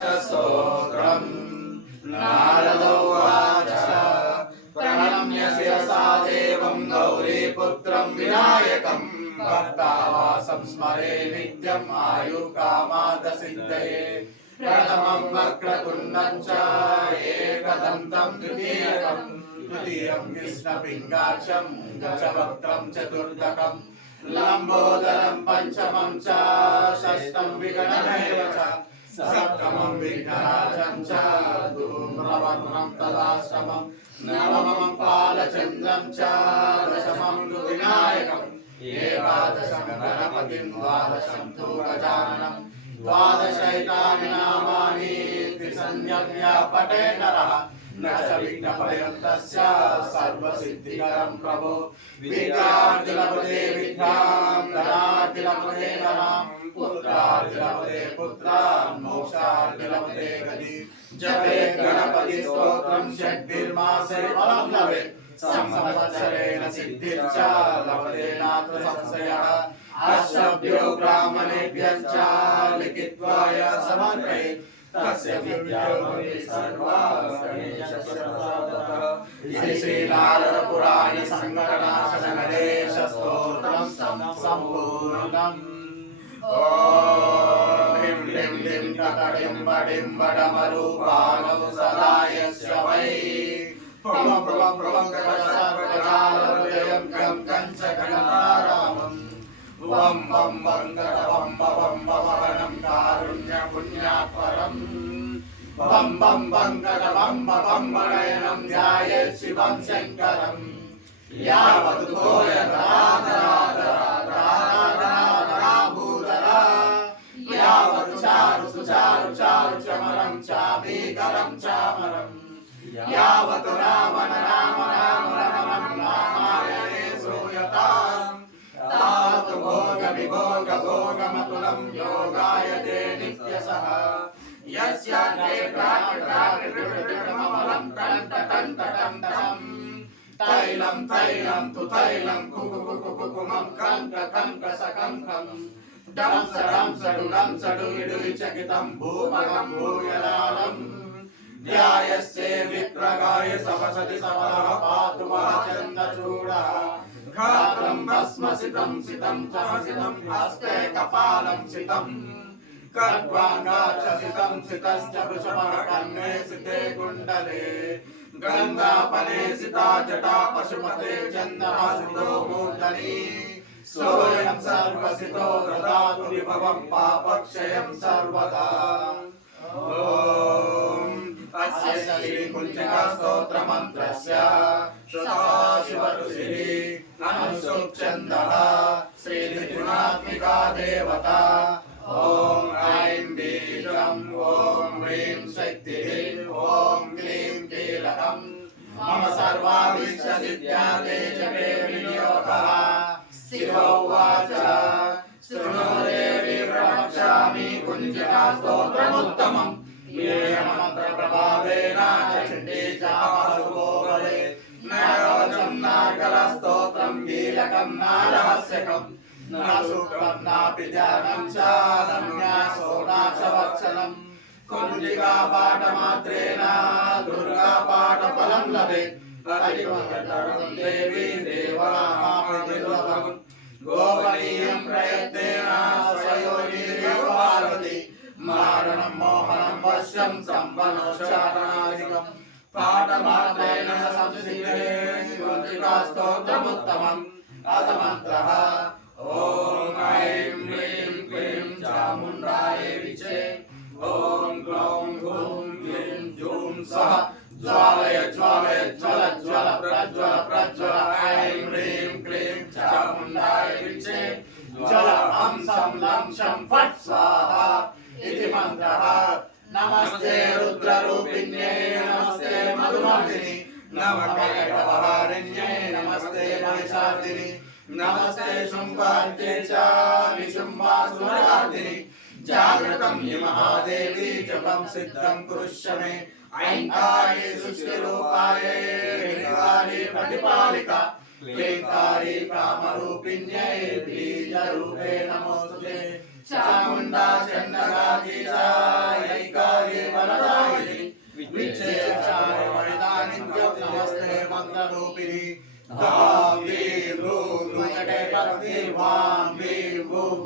స్తోత్రం నారదోవాచ ప్రణమ్య శిరసా దేవం గౌరీపుత్రం వినాయకం భక్తావాసం స్మరే నిత్యం ఆయుర్కామాద సిద్ధయే ప్రథమం వక్రతుండం చ ఏకదంతం ద్వితీయకం తృతీయం కృష్ణపింగాక్షం చతుర్దకం లంబోదరం పంచమం చ షష్టం విగణమేవ చ సప్తమం విఘ్నరాజం చ ధూమ్రవర్ణం తదాష్టమం నవమం పాలచంద్రం చ దశమం తు వినాయకం. ఏకాదశం గణపతిం ద్వాదశం తు గజాననం ద్వాదశైతాని నామాని త్రిసంజ్ఞా పటే నరః. न च विघ्नभयं तस्य सर्वसिद्धिकरं प्रभो विद्यार्थिलपदे विद्यां धनार्थिलपदे धनां पुत्रार्थिलपदे पुत्रान् मोक्षार्थिलपदे गति जपे गणपति स्तोत्रं षड्भिर्मासे फलं लभेत् संवत्सरेण सिद्धिर्च लभते नात्र संशयः अष्टभ्यो ब्राह्मणेभ्यश्च लिखित्वाय समर्पयेत् तस्य विद्यामपि सर्वा गणेशप्रसादतः इति श्रीनारदपुराणे सङ्कटनाशनगणेश स्तोत्रं सम्पूर्णम् ॐ ह्रीं ह्रीं ह्रीं ककडिं बडिं बडमरूपाणौ सदा यस्य वै प्रम प्रम प्रमङ्गलसर्वजालहृदयं गं वं वङ्कट वं वं वनयनं ध्यायेत् शिवं शङ्करम् यावदुभोय राध राध राध राध राध राभूदरा यावत् चारु सुचारु चारु चमरं चाभीकरं चामरम् यावत् తైలం తు తైలం కుకుకుకుకుకుమం కంక కంక సకంకం డంస డంసడు డంసడు ఇడుచకితం భూమగం భూయలాలం. ధ్యాయస్యే విప్రగాయ సవసతి సవరః పాతు మహచంద్రచూడః ఘాతం భస్మసితం సితం చహసితం హస్తే కపాలం సితం. కర్వాంగాచ సితం సితశ్చ వృషభः కన్నే సితే కుండలే सितश्च वृषभः कन्ने सिते कुण्डले गङ्गाफले सिता जटा पशुपते चन्दनासितो मूर्धनि सोऽयं सर्वसितो ददातु विभवं पापक्षयं सर्वदा ॐ अस्य श्रीकुञ्चिकास्तोत्रमन्त्रस्य सदाशिवऋषिः अनुष्टुप्छन्दः श्रीत्रिगुणात्मिका देवता मम सर्वाभीष्टसिद्ध्यादे जपे विनियोगः शिव उवाच शृणु देवी प्रवक्ष्यामि कुञ्जिका स्तोत्रमुत्तमम् मन्त्रप्रभावेन चण्डी चामसुगोबले नरोजं नागलस्तोत्रं कीलकं नारहस्यकम् न सूत्रं नापि ध्यानं च नन्यासो नाशवक्षणम् कुञ्जिका पाठमात्रेण दुर्गा पाठफलं लभेत् हरिमङ्गलं देवी देवनामापि दुर्लभम् गोपनीयं प्रयत्नेन स्वयोनिरेव पार्वती मारणं मोहनं वश्यं सम्पनोच्चारणादिकं पाठमात्रेण संसिद्धे कुञ्जिकास्तोत्रमुत्तमम् अतमन्त्रः नमस्ते नमस्ते मधुमर्दिनि नमस्ते भवहारिण्ये नमस्ते महिषार्दिनि, नमस्ते शुम्भार्ते च विशुम्भासुरवार्दिनि जागृतं हि महादेवी, जपं सिद्धं कुरुष्य मे ऐङ्कारे सृष्टिरूपाये हिङ्कारे प्रतिपालिका, क्लीङ्कारी कामरूपिण्यै, बीजरूपे नमोऽस्तु ते। चामुण्डा चण्डगादी च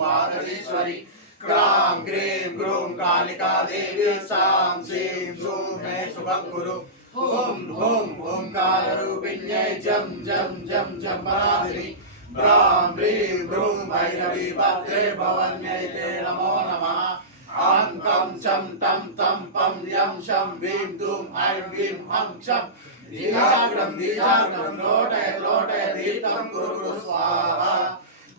భారతీశ్వరి క్రాం క్రీం గ్రూం కాళికా దేవి సాం శ్రీం సూం హే శుభం గురు ఓం ఓం ఓంకారూపిణ్యై జం జం జం జం మహాదిని బ్రాం హ్రీం భ్రూం భైరవి భద్రే భవన్యై తే నమో నమః ఆం కం చం తం తం పం యం శం వీం దూం ఐం వీం హం శం దిజాగ్రం దిజాగ్రం లోటయ లోటయ దీప్తం కురు కురు స్వాహ.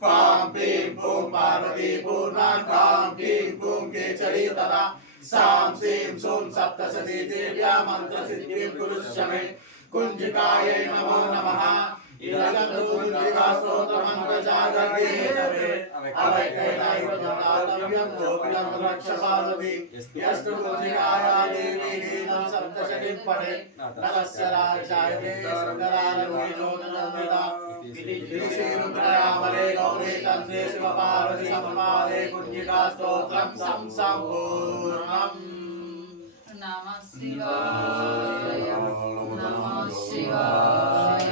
కాం పీం పూం పార్వతీ పూర్ణ కాం కీం పూం కేచరీ తదా. సాం సీం సోం సప్తసతీ దేవ్యా మంత్ర సిద్ధిం కురుష్యమే. కుంజికాయే నమో నమః. ఇదం దూర్గా స్తోత్రమంత్ర జాగర్గే అవై కైలాయ पार्वती यस्तु कुञ्जिकाया देवी गीतं सप्तशतीं पठे नमस्य राजाय ते सुन्दराय जोगनन्दिता श्रीरुद्रयामले Gauri तन्त्रे Shivparvati सम्पादे कुञ्जिकास्तोत्रं संसम्पूर्णम् Namah Shivaya. Namah Shivaya. Namah Shivaya.